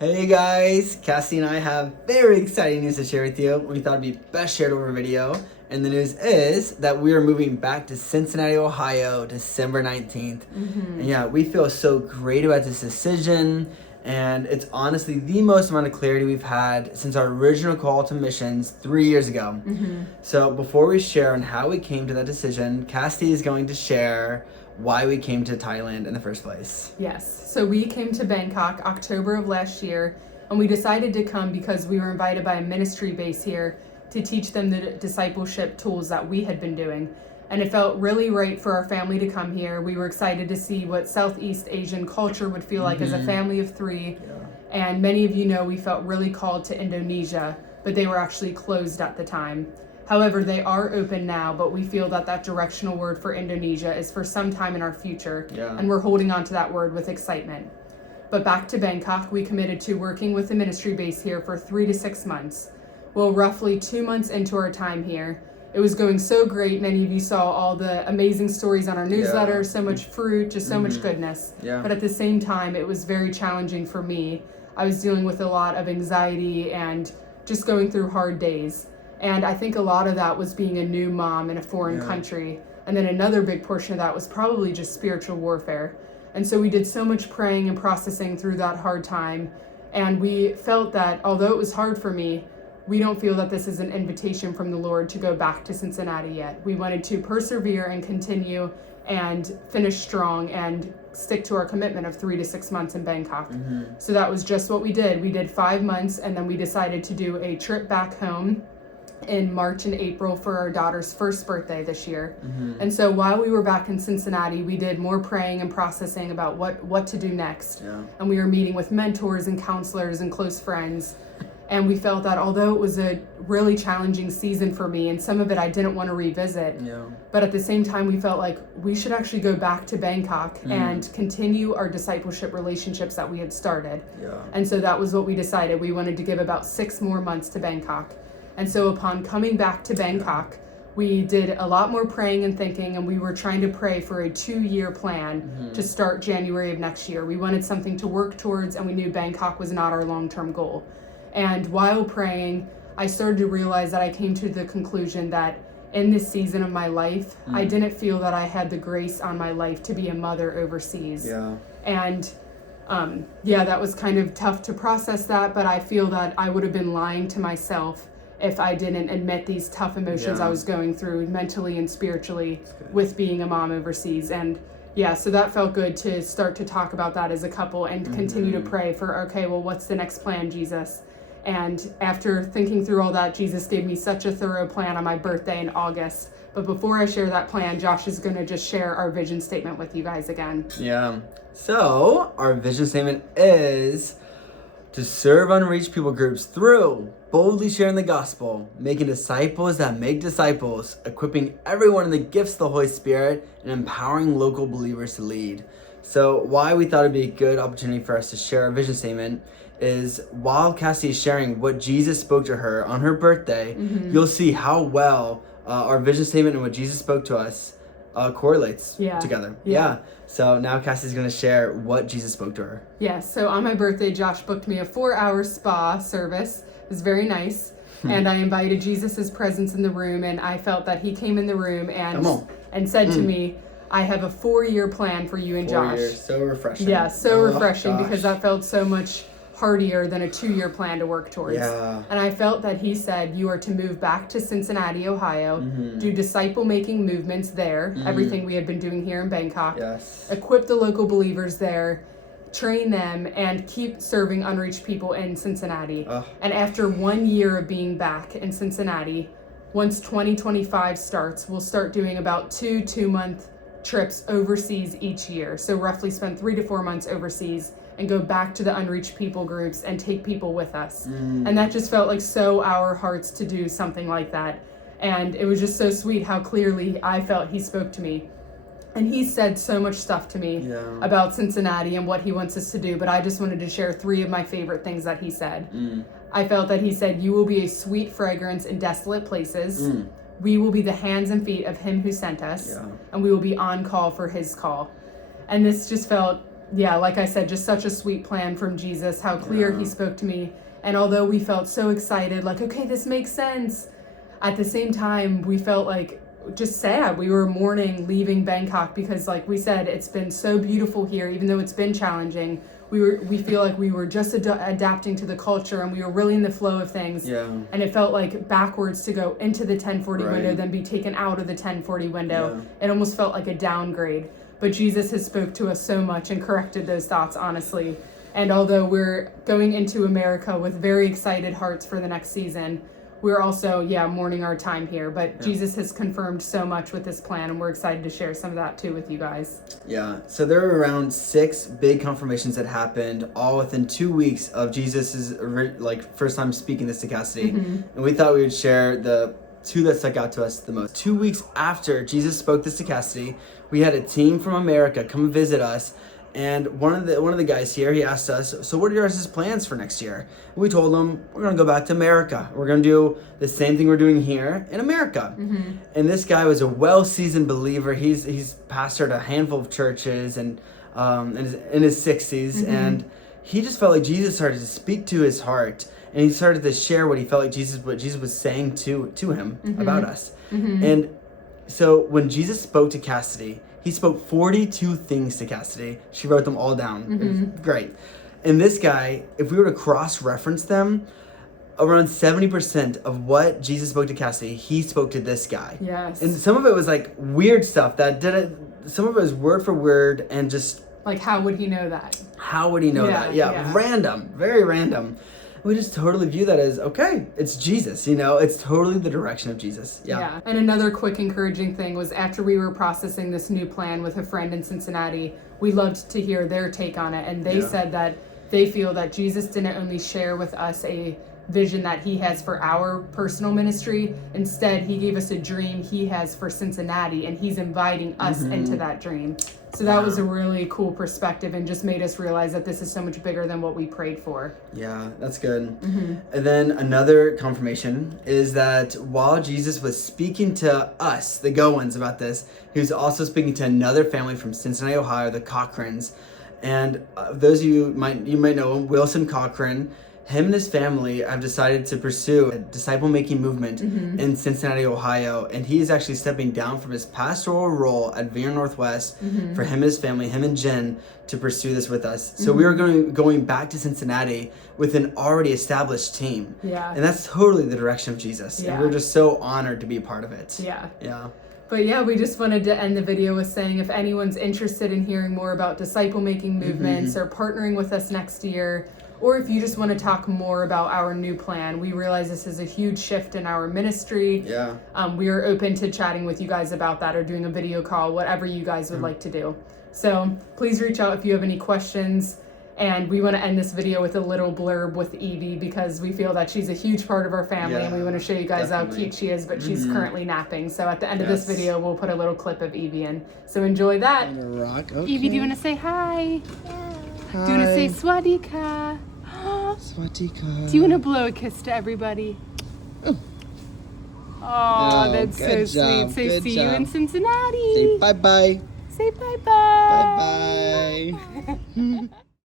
Hey guys, Cassie and I have very exciting news to share with you. We thought it'd be best shared over video. And the news is that we are moving back to Cincinnati, Ohio, December 19th. And yeah, we feel so great about this decision. And it's honestly the most amount of clarity we've had since our original call to missions 3 years ago. So before we share on how we came to that decision, Cassie is going to share why we came to Thailand in the first place. Yes, so we came to Bangkok October of last year, and we decided to come because we were invited by a ministry base here to teach them the discipleship tools that we had been doing. And it felt really right for our family to come here. We were excited to see what Southeast Asian culture would feel like as a family of three. And many of you know we felt really called to Indonesia, but they were actually closed at the time. However, they are open now, but we feel that that directional word for Indonesia is for some time in our future, and we're holding on to that word with excitement. But back to Bangkok, we committed to working with the ministry base here for 3 to 6 months. Well, roughly 2 months into our time here, it was going so great. Many of you saw all the amazing stories on our newsletter, so much fruit, just so much goodness. But at the same time, it was very challenging for me. I was dealing with a lot of anxiety and just going through hard days. And I think a lot of that was being a new mom in a foreign country. And then another big portion of that was probably just spiritual warfare. And so we did so much praying and processing through that hard time. And we felt that although it was hard for me, we don't feel that this is an invitation from the Lord to go back to Cincinnati yet. We wanted to persevere and continue and finish strong and stick to our commitment of 3 to 6 months in Bangkok. So that was just what we did. We did 5 months, and then we decided to do a trip back home in March and April for our daughter's first birthday this year. And so while we were back in Cincinnati, we did more praying and processing about what to do next. And we were meeting with mentors and counselors and close friends. And we felt that although it was a really challenging season for me, and some of it I didn't want to revisit, but at the same time we felt like we should actually go back to Bangkok and continue our discipleship relationships that we had started. And so that was what we decided. We wanted to give about 6 more months to Bangkok. And so upon coming back to Bangkok, we did a lot more praying and thinking, and we were trying to pray for a 2-year plan to start January of next year. We wanted something to work towards, and we knew Bangkok was not our long-term goal. And while praying, I started to realize that I came to the conclusion that in this season of my life, I didn't feel that I had the grace on my life to be a mother overseas. And that was kind of tough to process that, but I feel that I would have been lying to myself if I didn't admit these tough emotions I was going through mentally and spiritually with being a mom overseas. And so that felt good to start to talk about that as a couple and continue to pray for, okay, well, what's the next plan, Jesus? And after thinking through all that, Jesus gave me such a thorough plan on my birthday in August. But before I share that plan, Josh is going to just share our vision statement with you guys again. So our vision statement is to serve unreached people groups through boldly sharing the gospel, making disciples that make disciples, equipping everyone in the gifts of the Holy Spirit, and empowering local believers to lead. So why we thought it'd be a good opportunity for us to share our vision statement is while Cassie is sharing what Jesus spoke to her on her birthday, you'll see how well our vision statement and what Jesus spoke to us correlates together. So now Cassie's going to share what Jesus spoke to her. So on my birthday, Josh booked me a 4-hour spa service. It was very nice. And I invited Jesus' presence in the room, and I felt that he came in the room and said to me, I have a 4-year plan for you and 4 Josh. years, so refreshing. Refreshing because that felt so much hardier than a 2-year plan to work towards. And I felt that he said, you are to move back to Cincinnati, Ohio, do disciple-making movements there, everything we had been doing here in Bangkok, equip the local believers there, train them, and keep serving unreached people in Cincinnati. And after 1 year of being back in Cincinnati, once 2025 starts, we'll start doing about 2 2-month trips overseas each year. So roughly spend 3 to 4 months overseas and go back to the unreached people groups and take people with us. And that just felt like so our hearts to do something like that. And it was just so sweet how clearly I felt he spoke to me. And he said so much stuff to me about Cincinnati and what he wants us to do, but I just wanted to share 3 of my favorite things that he said. I felt that he said, you will be a sweet fragrance in desolate places. We will be the hands and feet of him who sent us, and we will be on call for his call. And this just felt yeah, like I said, just such a sweet plan from Jesus, how clear he spoke to me. And although we felt so excited, like, okay, this makes sense, at the same time, we felt like just sad. We were mourning leaving Bangkok because, like we said, it's been so beautiful here, even though it's been challenging. We feel like we were just adapting to the culture, and we were really in the flow of things. Yeah. And it felt like backwards to go into the 1040 Right. window, then be taken out of the 1040 window. It almost felt like a downgrade. But Jesus has spoke to us so much and corrected those thoughts, honestly. And although we're going into America with very excited hearts for the next season, we're also, mourning our time here. But Jesus has confirmed so much with this plan, and we're excited to share some of that too with you guys. Yeah. So there were around 6 big confirmations that happened, all within 2 weeks of Jesus's first time speaking this to Cassidy. And we thought we would share the 2 that stuck out to us the most. 2 weeks after Jesus spoke this to Cassidy, we had a team from America come visit us. And one of the guys here, he asked us, so what are your guys' plans for next year? And we told him, we're going to go back to America. We're going to do the same thing we're doing here in America. And this guy was a well-seasoned believer. He's pastored a handful of churches and in his 60s. And he just felt like Jesus started to speak to his heart. And he started to share what he felt like what Jesus was saying to him about us. And so when Jesus spoke to Cassidy, he spoke 42 things to Cassidy. She wrote them all down. Great. And this guy, if we were to cross-reference them, around 70% of what Jesus spoke to Cassidy, he spoke to this guy. Yes. And some of it was like weird stuff that didn't, some of it was word for word and just... Like, how would he know that? How would he know that? Yeah, random, very random. We just totally view that as, okay, it's Jesus, it's totally the direction of Jesus. Yeah. And another quick encouraging thing was after we were processing this new plan with a friend in Cincinnati, we loved to hear their take on it. And they said that they feel that Jesus didn't only share with us a vision that he has for our personal ministry. Instead, he gave us a dream he has for Cincinnati, and he's inviting us into that dream. So that was a really cool perspective and just made us realize that this is so much bigger than what we prayed for. Yeah, that's good. And then another confirmation is that while Jesus was speaking to us, the Gowins, about this, he was also speaking to another family from Cincinnati, Ohio, the Cochrans. And those of you might know him, Wilson Cochran. Him and his family have decided to pursue a disciple-making movement in Cincinnati, Ohio, and he is actually stepping down from his pastoral role at Vienna Northwest for him and his family, him and Jen, to pursue this with us. So we are going back to Cincinnati with an already established team. Yeah. And that's totally the direction of Jesus. Yeah. And we're just so honored to be a part of it. Yeah. Yeah. But yeah, we just wanted to end the video with saying if anyone's interested in hearing more about disciple-making movements or partnering with us next year, or if you just want to talk more about our new plan, we realize this is a huge shift in our ministry. Yeah. We are open to chatting with you guys about that or doing a video call, whatever you guys would like to do. So please reach out if you have any questions. And we want to end this video with a little blurb with Evie because we feel that she's a huge part of our family and we want to show you guys how cute she is, but she's currently napping. So at the end of this video, we'll put a little clip of Evie in. So enjoy that. Rock. Okay. Evie, do you want to say hi? Yeah. Do you want to say swadika? Swatika. Do you want to blow a kiss to everybody? Oh, that's so good job, sweet. So good see you in job. Cincinnati. Say bye-bye. Say bye-bye. Bye-bye.